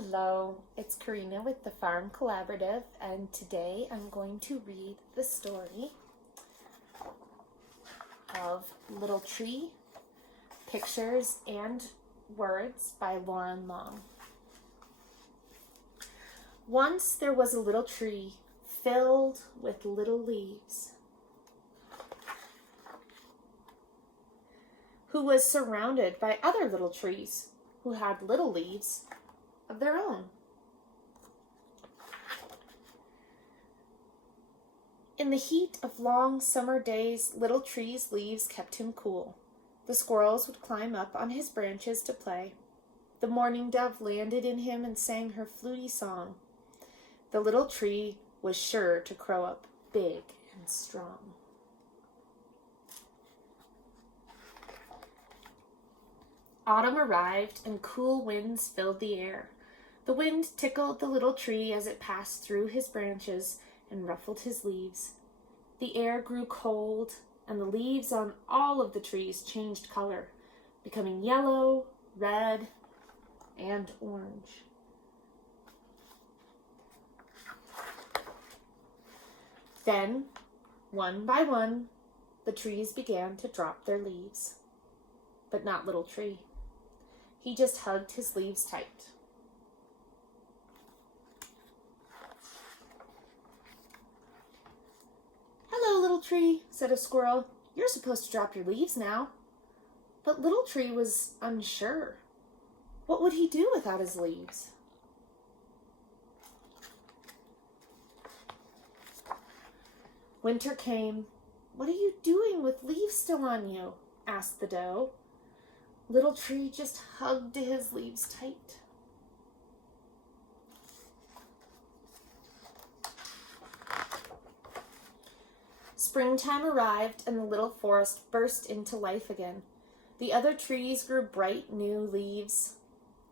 Hello, it's Corina with the Farm Collaborative, and today I'm going to read the story of Little Tree, Pictures and Words by Loren Long. Once there was a little tree filled with little leaves, who was surrounded by other little trees who had little leaves of their own. In the heat of long summer days, Little Tree's leaves kept him cool. The squirrels would climb up on his branches to play. The mourning dove landed in him and sang her fluty song. The little tree was sure to grow up big and strong. Autumn arrived and cool winds filled the air. The wind tickled the little tree as it passed through his branches and ruffled his leaves. The air grew cold, and the leaves on all of the trees changed color, becoming yellow, red, and orange. Then, one by one, the trees began to drop their leaves. But not Little Tree. He just hugged his leaves tight. "Hello, Little Tree," said a squirrel. "You're supposed to drop your leaves now." But Little Tree was unsure. What would he do without his leaves? Winter came. "What are you doing with leaves still on you?" asked the doe. Little Tree just hugged his leaves tight. Springtime arrived and the little forest burst into life again. The other trees grew bright new leaves.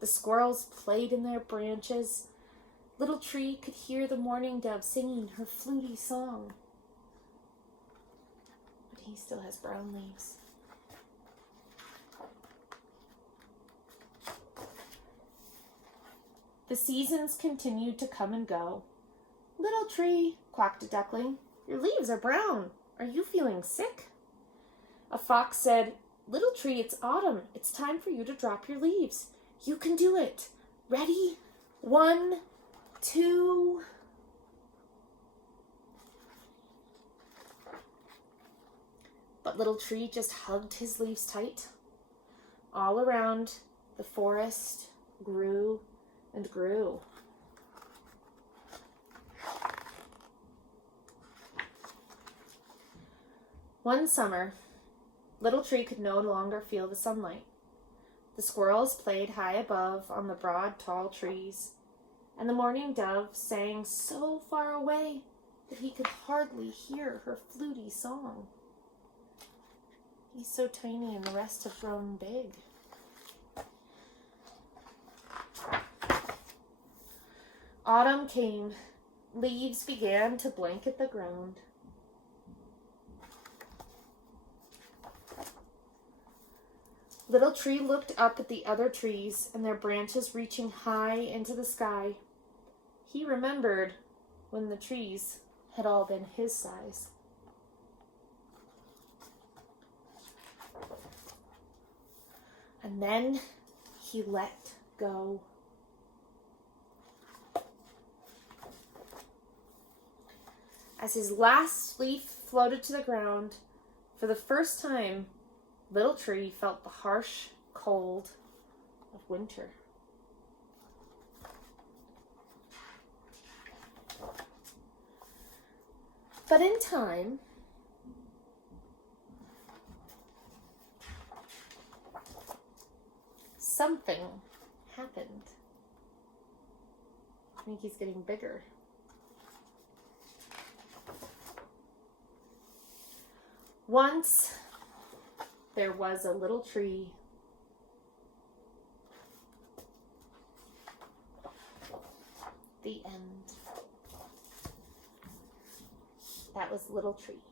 The squirrels played in their branches. Little Tree could hear the mourning dove singing her fluty song. But he still has brown leaves. The seasons continued to come and go. "Little Tree," quacked a duckling, "your leaves are brown. Are you feeling sick?" A fox said, "Little Tree, it's autumn. It's time for you to drop your leaves. You can do it. Ready? 1, 2. But Little Tree just hugged his leaves tight. All around, the forest grew and grew. One summer, Little Tree could no longer feel the sunlight. The squirrels played high above on the broad, tall trees, and the mourning dove sang so far away that he could hardly hear her fluty song. He's so tiny and the rest have grown big. Autumn came. Leaves began to blanket the ground. Little Tree looked up at the other trees and their branches reaching high into the sky. He remembered when the trees had all been his size. And then he let go. As his last leaf floated to the ground, for the first time, Little Tree felt the harsh cold of winter. But in time, something happened. I think he's getting bigger. Once there was a little tree. The end. That was Little Tree.